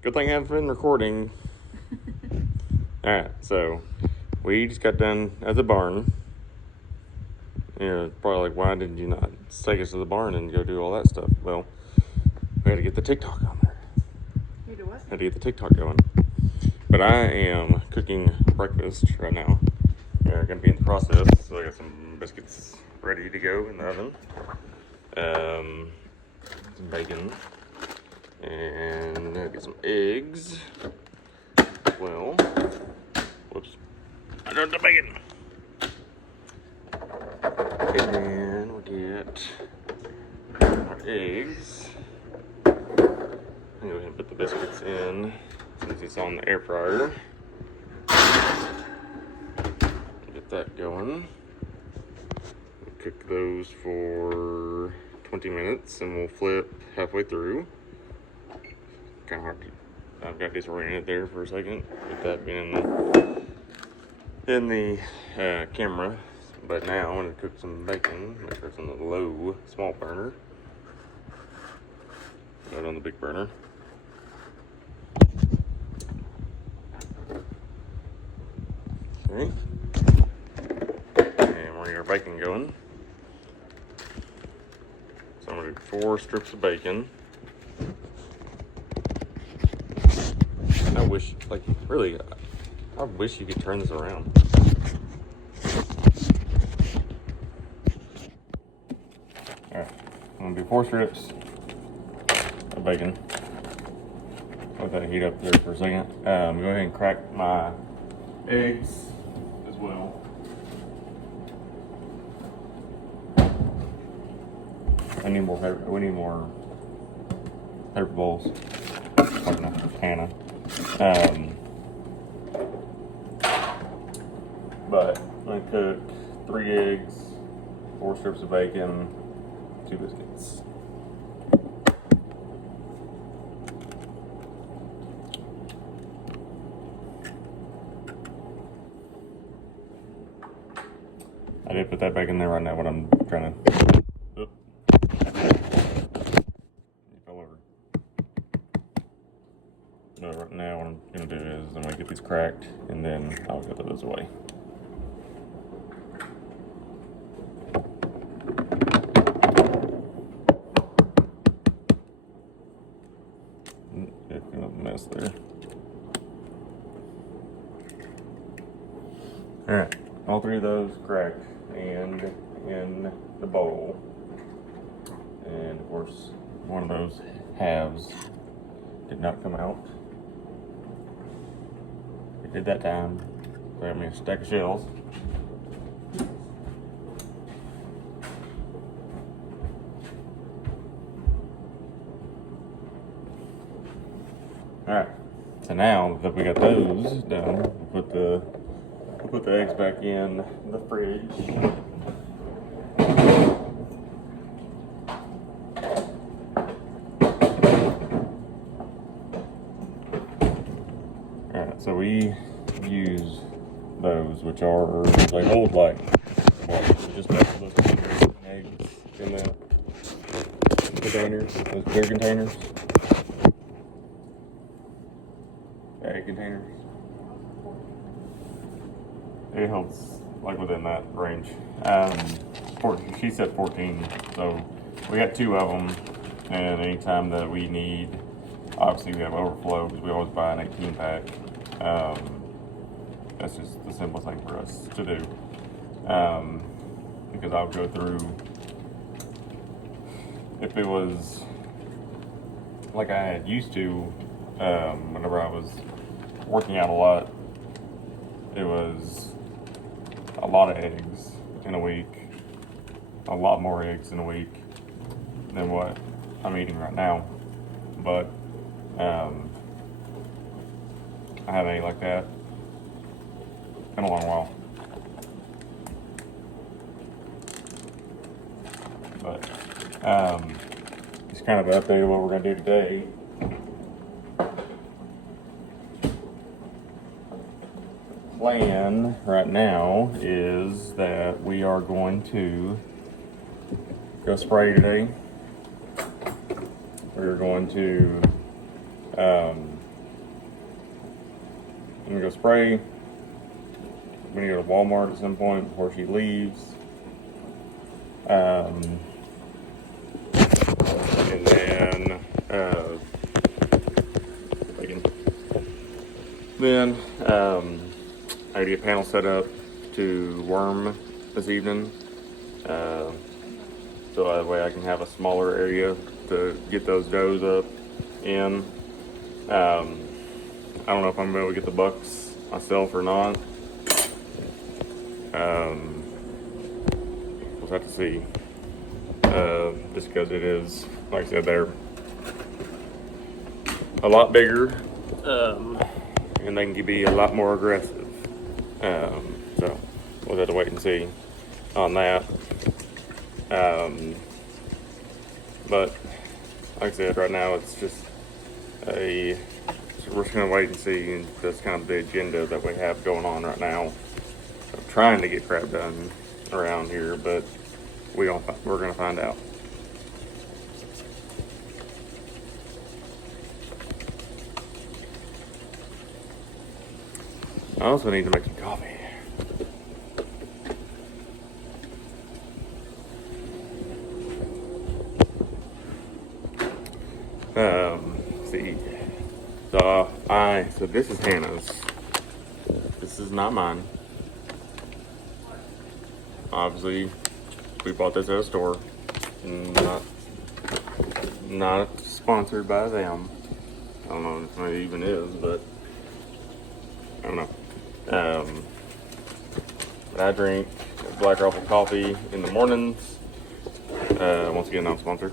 Good thing I've been recording. Alright, so we just got done at the barn. Probably like, why did you not take us to the barn and go do all that stuff? Well, we had to get the TikTok on there. You do what? Had to get the TikTok going. But I am cooking breakfast right now. We're gonna be in the process. So I got some biscuits ready to go in the oven. Some bacon. And I'll get some eggs. Well, whoops. I dropped the bacon. And then we'll get our eggs. I'm gonna go ahead and put the biscuits in since it's on the air fryer. Get that going. We'll cook those for 20 minutes and we'll flip halfway through. Kind of hard to, I've got disoriented there for a second with that being in the camera. But now I'm going to cook some bacon. Make sure it's on the low, small burner. Not on the big burner. Okay. And we're going to get our bacon going. So I'm going to do 4 strips of bacon. I wish, like, really, I wish you could turn this around. Alright, I'm gonna do 4 strips of bacon. Let that heat up there for a second. Go ahead and crack my eggs as well. We need more paper bowls. Like a canna. But I'm gonna cook 3 eggs, 4 strips of bacon, 2 biscuits. I did put that back in there right now when I'm trying to. Oop. You fell over. No, right now what I'm gonna do is I'm gonna get these cracked and then I'll get those away. It's a mess there. Alright, all 3 of those cracked and in the bowl. And of course, one of those halves did not come out. It did that time. So I got me a stack of shells. Alright, so now that we got those done, we'll put the eggs back in the fridge. Alright, so we use those, which are, they hold like, well, just put those eggs in the containers, those clear containers. Egg containers. It holds like within that range. She said 14, so we got 2 of them, and anytime that we need, obviously we have overflow because we always buy an 18 pack. That's just the simplest thing for us to do. Because I'll go through, if it was like I had used to, whenever I was working out a lot, it was a lot of eggs in a week, a lot more eggs in a week than what I'm eating right now. But I haven't ate like that in a long while. But it's kind of an update of what we're going to do today. Plan right now is that we are going to go spray today. We're going to I'm gonna go spray. We're gonna go to Walmart at some point before she leaves. And then I already get a panel set up to worm this evening. So that way I can have a smaller area to get those does up in. I don't know if I'm gonna be able to get the bucks myself or not. We'll have to see. Just because it is, like I said, they're a lot bigger, and they can be a lot more aggressive. So we'll have to wait and see on that. But like I said, right now it's just we're just gonna wait and see. And that's kind of the agenda that we have going on right now. I'm trying to get crap done around here, but we're gonna find out. I also need to make some coffee. Let's see. So this is Hannah's. This is not mine. Obviously, we bought this at a store. Not sponsored by them. I don't know if it even is, but I don't know. But I drink black rifle coffee in the mornings. Once again, not sponsored.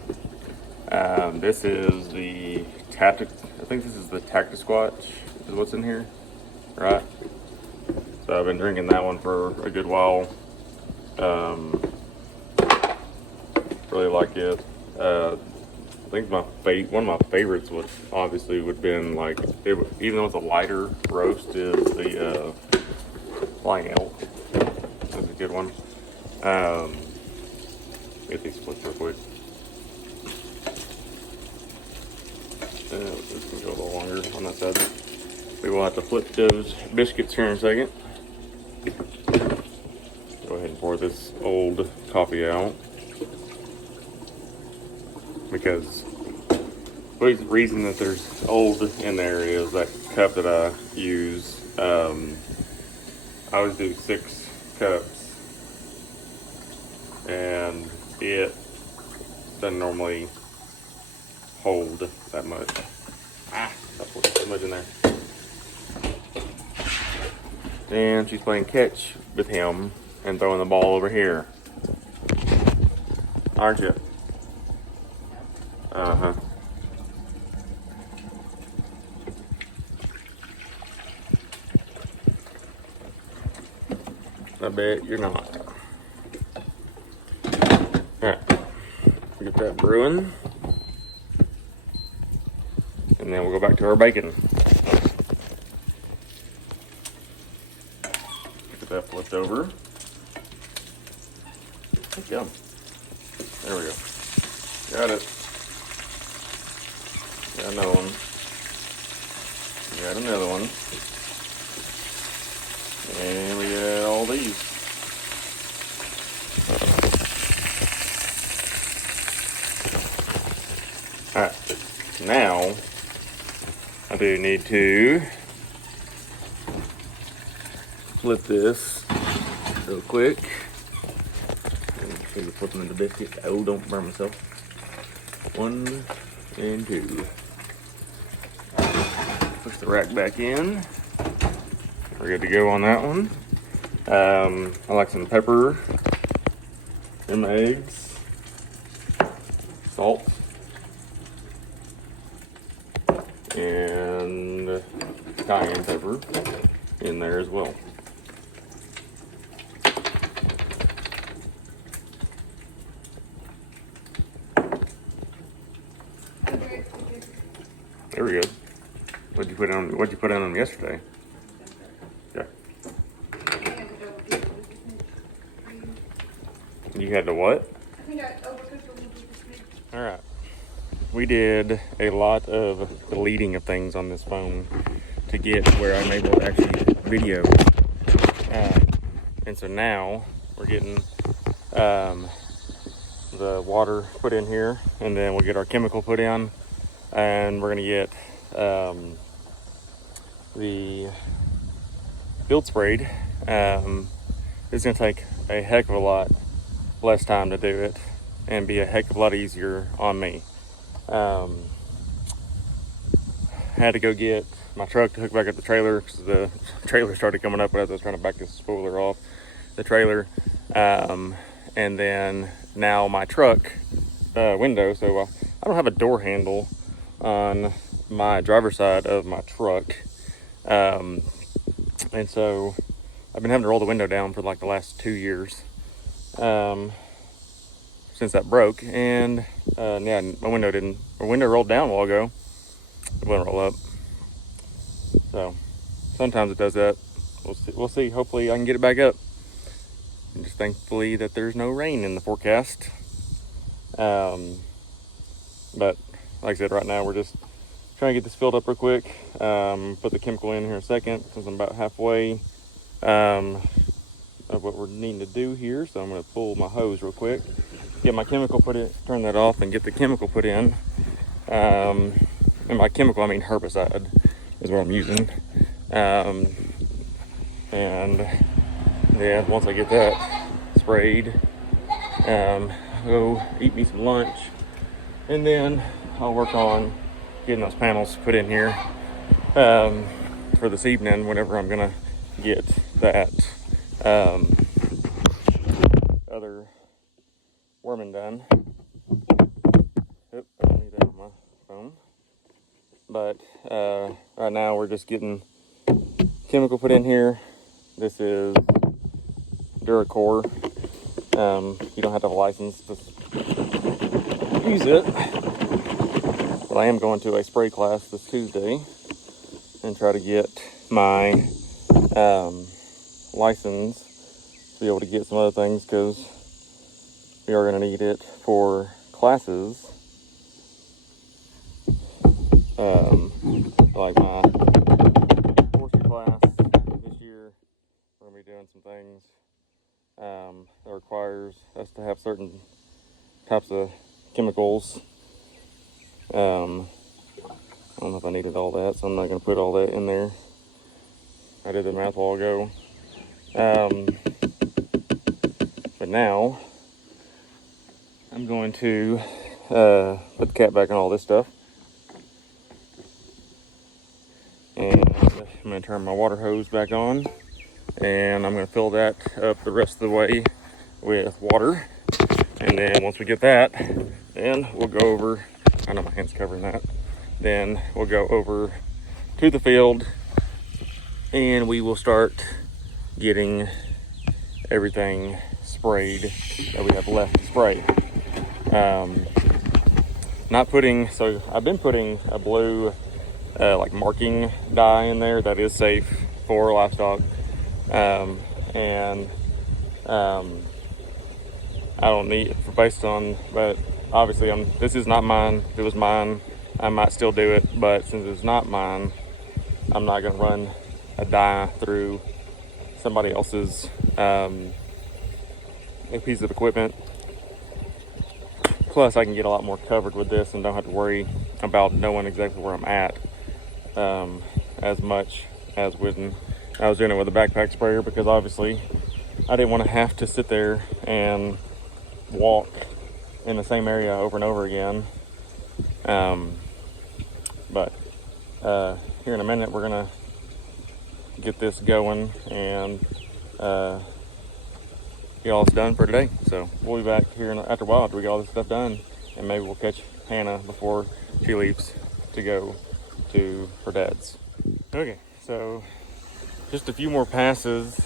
This is the I think this is the Tactisquatch is what's in here, right? So I've been drinking that one for a good while. Really like it. I think one of my favorites would been like even though it's a lighter roast is the Flying Elk. That's a good one. Get these splits real quick. This can go a little longer on that side. We will have to flip those biscuits here in a second. Go ahead and pour this old coffee out. Because the reason that there's old in there is that cup that I use. I always do 6 cups, and it doesn't normally hold that much. I put too much in there. And she's playing catch with him and throwing the ball over here. Aren't you? Uh-huh. I bet you're not. Alright. Get that brewing. And then we'll go back to our bacon. Get that flipped over. Let's go. There we go. Got it. Got another one. Got another one. And we got all these. Alright. Now, I do need to flip this real quick. Maybe flip them into biscuits. Oh, don't burn myself. 1 and 2. Push the rack back in. We're good to go on that one. I like some pepper in my eggs, salt, and cayenne pepper in there as well. There we go. What'd you put on them yesterday? Yeah. You had to what? I think I overcooked them. All right. We did a lot of deleting of things on this phone. to get where I'm able to actually video. And so now we're getting the water put in here, and then we'll get our chemical put in, and we're gonna get the field sprayed. It's gonna take a heck of a lot less time to do it and be a heck of a lot easier on me. Had to go get my truck to hook back up the trailer because the trailer started coming up as I was trying to back the spoiler off the trailer. And then now my truck window, so I don't have a door handle on my driver's side of my truck. And so I've been having to roll the window down for like the last 2 years since that broke. And yeah, my window rolled down a while ago. It wouldn't roll up. So sometimes it does that. We'll see. Hopefully I can get it back up. And just thankfully that there's no rain in the forecast. But like I said, right now we're just trying to get this filled up real quick. Put the chemical in here in a second since I'm about halfway of what we're needing to do here. So I'm going to pull my hose real quick, get my chemical turn that off and get the chemical put in. And by chemical, I mean herbicide is what I'm using. And yeah, once I get that sprayed, go eat me some lunch, and then I'll work on getting those panels put in here for this evening whenever I'm gonna get that other worming done. Oop, I don't need that on my phone. But right now we're just getting chemical put in here. This is Duracore. You don't have to have a license to use it. But I am going to a spray class this Tuesday and try to get my license to be able to get some other things, because we are going to need it for classes. Like my forestry class this year, we're going to be doing some things that requires us to have certain types of chemicals. I don't know if I needed all that, so I'm not going to put all that in there. I did the math a while ago. But now I'm going to put the cap back on all this stuff. And I'm going to turn my water hose back on, and I'm going to fill that up the rest of the way with water. And then once we get that, then we'll go over, I know my hand's covering that, then we'll go over to the field and we will start getting everything sprayed that we have left to spray. So I've been putting a blue like marking dye in there that is safe for livestock. I don't need, but obviously this is not mine. If it was mine, I might still do it, but since it's not mine, I'm not gonna run a dye through somebody else's piece of equipment. Plus I can get a lot more covered with this and don't have to worry about knowing exactly where I'm at as much as when I was doing it with a backpack sprayer, because obviously I didn't want to have to sit there and walk in the same area over and over again. But here in a minute we're gonna get this going and get all this done for today. So we'll be back here after a while after we get all this stuff done, and maybe we'll catch Hannah before she leaves to go to her dad's. Okay, so just a few more passes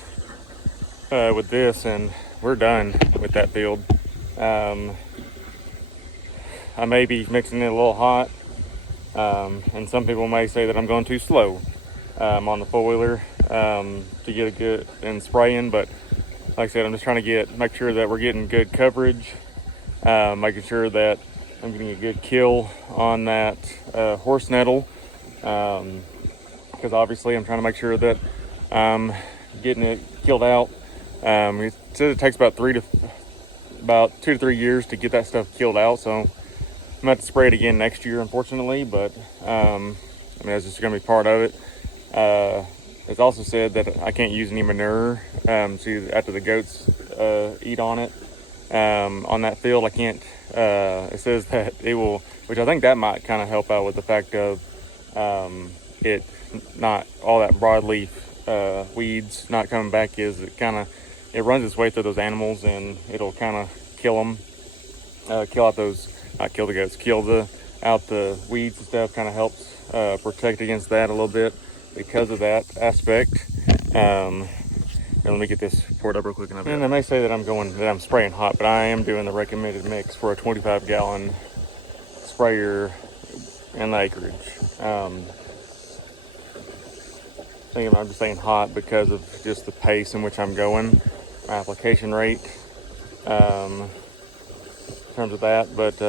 with this and we're done with that field. I may be mixing it a little hot, and some people may say that I'm going too slow on the four-wheeler to get a good and spraying, but like I said, I'm just trying to make sure that we're getting good coverage, making sure that I'm getting a good kill on that horse nettle. because obviously I'm trying to make sure that I'm getting it killed out. It says it takes about 2 to 3 years to get that stuff killed out, so I'm gonna have to spray it again next year, unfortunately. But I mean, that's just gonna be part of it. It's also said that I can't use any manure. See, after the goats eat on it, on that field, I can't. It says that it will, which I think that might kind of help out with the fact of it not all that broadleaf weeds not coming back. Is it runs its way through those animals, and it'll kind of kill them, kill out those, not kill the goats, out the weeds and stuff. Kind of helps protect against that a little bit because of that aspect. Let me get this poured up real quick. And I may say that I'm spraying hot, but I am doing the recommended mix for a 25-gallon sprayer in the acreage. I'm just saying hot because of just the pace in which I'm going, my application rate, in terms of that. But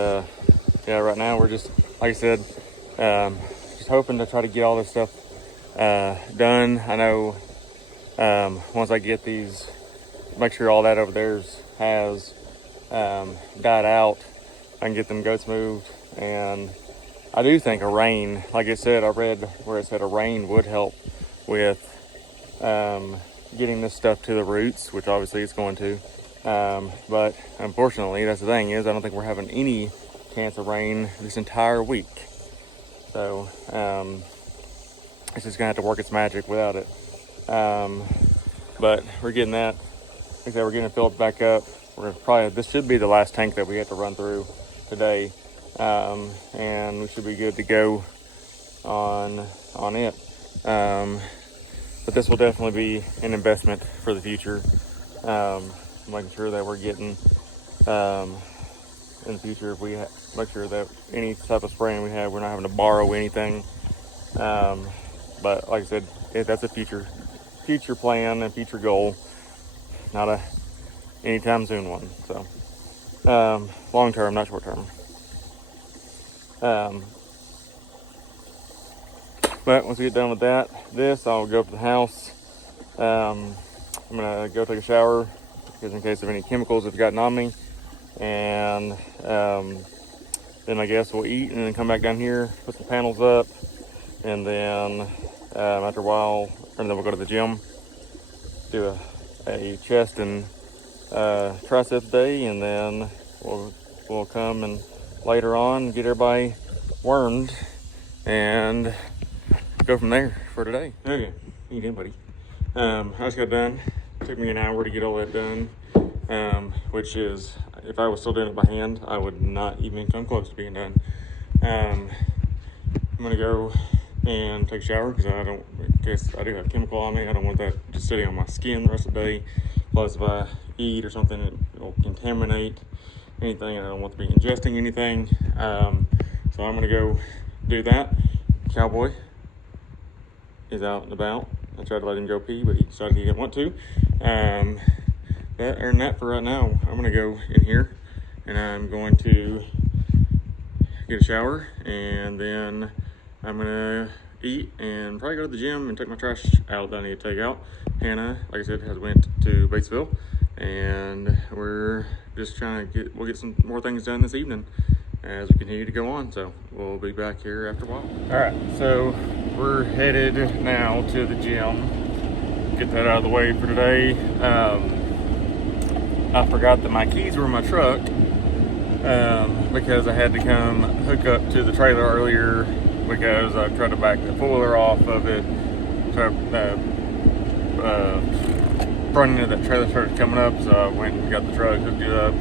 yeah, right now we're just, like I said, just hoping to try to get all this stuff done. I know once I get these, make sure all that over there has died out, I can get them goats moved. And I do think a rain, like I said, I read where it said a rain would help with getting this stuff to the roots, which obviously it's going to. But unfortunately, that's the thing, is I don't think we're having any chance of rain this entire week. So it's just gonna have to work its magic without it. But we're getting that. Like I said, we're getting it filled back up. This should be the last tank that we have to run through today. And we should be good to go on it. But this will definitely be an investment for the future. Making sure that we're getting, in the future, if we make sure that any type of spraying we have, we're not having to borrow anything. But like I said, that's a future plan and future goal, not a anytime soon one. So long term, not short term. But once we get done with I'll go up to the house. I'm gonna go take a shower, because in case of any chemicals have gotten on me, and then I guess we'll eat and then come back down here, put some panels up, and then after a while, and then we'll go to the gym, do a chest and triceps day, and then we'll come and later on get everybody wormed and go from there for today. Okay, how you doing, buddy? I just got done. It took me an hour to get all that done, which is, if I was still doing it by hand, I would not even come close to being done. I'm gonna go and take a shower, because I do have chemical on me. I don't want that just sitting on my skin the rest of the day. Plus, if I eat or something, it'll contaminate anything, and I don't want to be ingesting anything. So I'm gonna go do that. Cowboy is out and about. I tried to let him go pee, but he decided he didn't want to. That for right now. I'm gonna go in here, and I'm going to get a shower, and then I'm gonna eat and probably go to the gym and take my trash out that I need to take out. Hannah, like I said, has went to Batesville, and we're just trying to we'll get some more things done this evening as we continue to go on. So we'll be back here after a while. All right, so we're headed now to the gym. Get that out of the way for today. I forgot that my keys were in my truck, because I had to come hook up to the trailer earlier, because I tried to back the foiler off of it. So front end of that trailer started coming up, so I went and got the truck, hooked it up,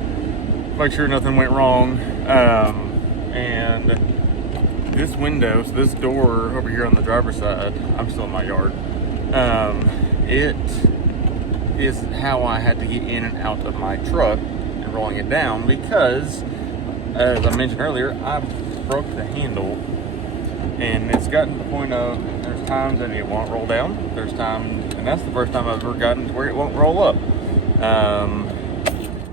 make sure nothing went wrong. And this window, so this door over here on the driver's side, I'm still in my yard, it is how I had to get in and out of my truck and rolling it down, because as I mentioned earlier, I broke the handle, and it's gotten to the point of, there's times that it won't roll down, there's times, and that's the first time I've ever gotten to where it won't roll up.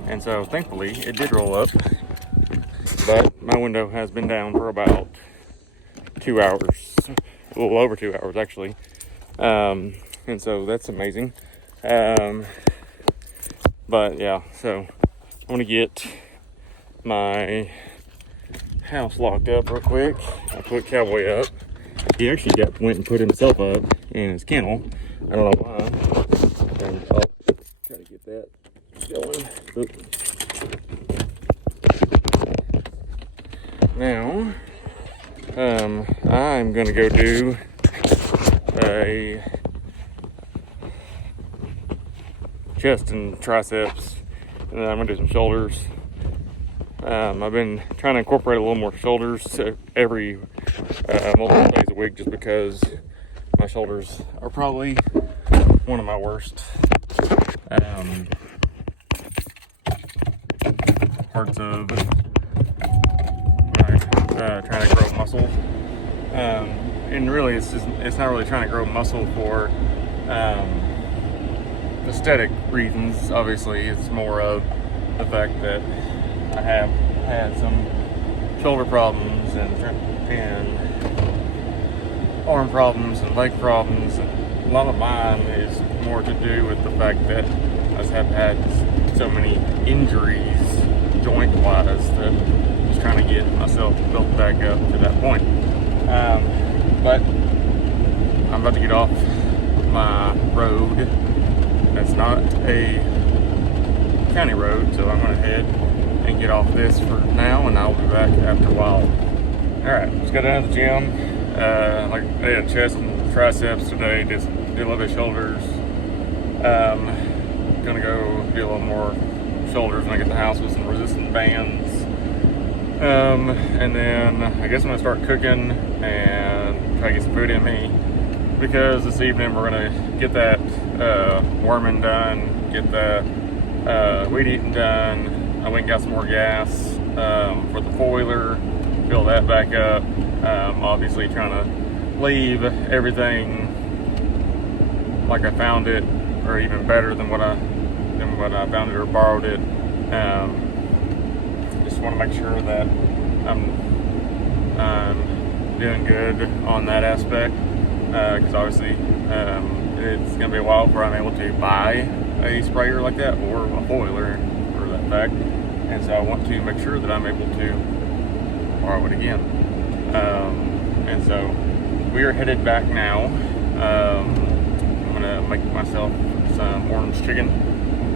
And so thankfully it did roll up, but my window has been down for about 2 hours. a little over 2 hours actually. And so that's amazing. But yeah, so I'm gonna get my house locked up real quick. I put Cowboy up. He actually went and put himself up in his kennel. I don't know why. And I'll try to get that going. Oop. Now, I'm gonna go do a chest and triceps, and then I'm gonna do some shoulders. I've been trying to incorporate a little more shoulders every multiple days a week, just because my shoulders are probably one of my worst parts of trying to grow muscle. And really, it's not really trying to grow muscle for aesthetic reasons. Obviously, it's more of the fact that I have had some shoulder problems and arm problems and leg problems. A lot of mine is more to do with the fact that I just have had so many injuries joint-wise that I'm just trying to get myself built back up to that point. But I'm about to get off my road. That's not a county road, so I'm going to head and get off this for now, and I'll be back after a while. Alright, just got down to the gym. Like I did chest and triceps today, just did a little bit of shoulders. Gonna go do a little more shoulders when I get to the house with some resistant bands. And then I guess I'm gonna start cooking and try to get some food in me, because this evening we're gonna get that worming done, get the weed eating done. I went and got some more gas for the four-wheeler, fill that back up. Obviously trying to leave everything like I found it, or even better than what I found it or borrowed it. Just want to make sure that I'm doing good on that aspect, because obviously it's going to be a while before I'm able to buy a sprayer like that, or a four-wheeler for that fact. And so I want to make sure that I'm able to borrow it again. And so we are headed back now. I'm gonna make myself some orange chicken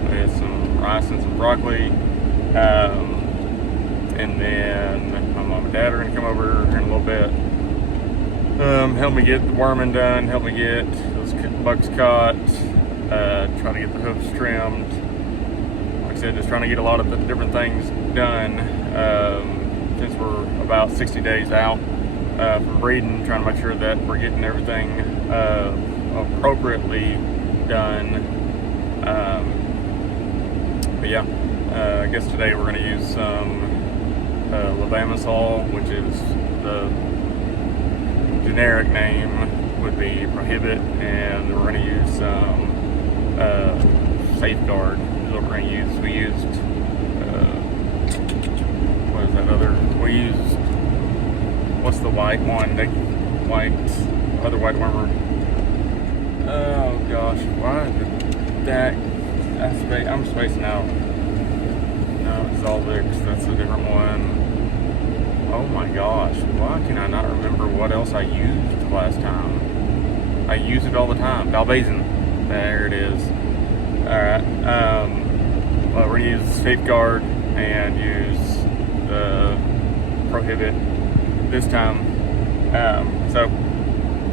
with some rice and some broccoli. And then my mom and dad are gonna come over in a little bit. Help me get the worming done, help me get those bucks caught, try to get the hoofs trimmed. Like I said, just trying to get a lot of the different things done, since we're about 60 days out from breeding, trying to make sure that we're getting everything appropriately done. But yeah, I guess today we're going to use some levamisol, which is the generic name would be Prohibit, and we're going to use some Safeguard is what we're going to use. We used we used, what's the white one? The other white wormer. Oh gosh, why did that? I'm spacing out. No, it's Zolvix, that's a different one. Oh my gosh, why can I not remember what else I used last time? I use it all the time. Valbazin. There it is. Alright, well, we're going to use Safeguard and use the Prohibit this time. So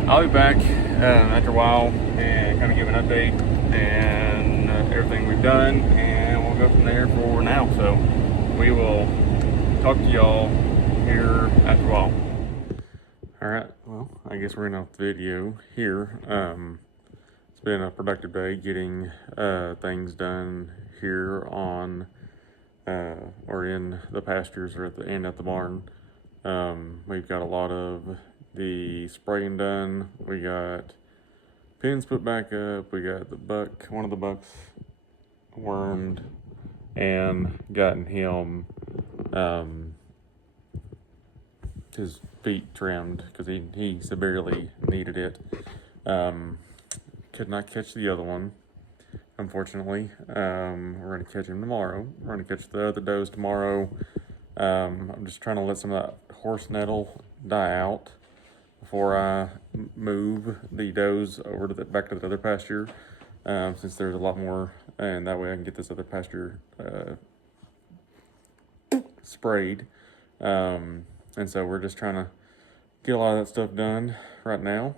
I'll be back after a while and kind of give an update and everything we've done, and we'll go from there for now. So we will talk to y'all here after a while. Alright, well, I guess we're gonna end off the video here. It's been a productive day getting things done here on or in the pastures or at the barn. We've got a lot of the spraying done. We got pins put back up. We got one of the bucks wormed, and gotten him his feet trimmed because he severely needed it. Could not catch the other one, unfortunately. We're going to catch him tomorrow. We're going to catch the other does tomorrow. I'm just trying to let some of that horse nettle die out before I move the does over to back to the other pasture, since there's a lot more, and that way I can get this other pasture sprayed. And so we're just trying to get a lot of that stuff done right now.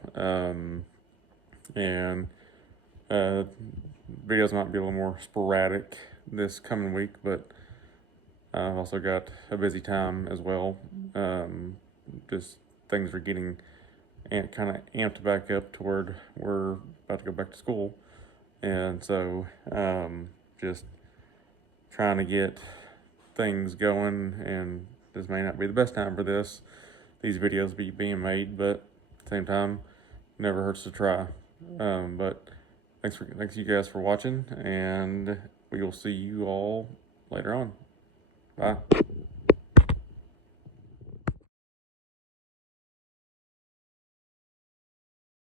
And videos might be a little more sporadic this coming week, but I've also got a busy time as well. Just things are getting kind of amped back up toward we're about to go back to school, and so just trying to get things going. And this may not be the best time for these videos being made, but at the same time, never hurts to try. But thanks you guys for watching, and we will see you all later on. Bye.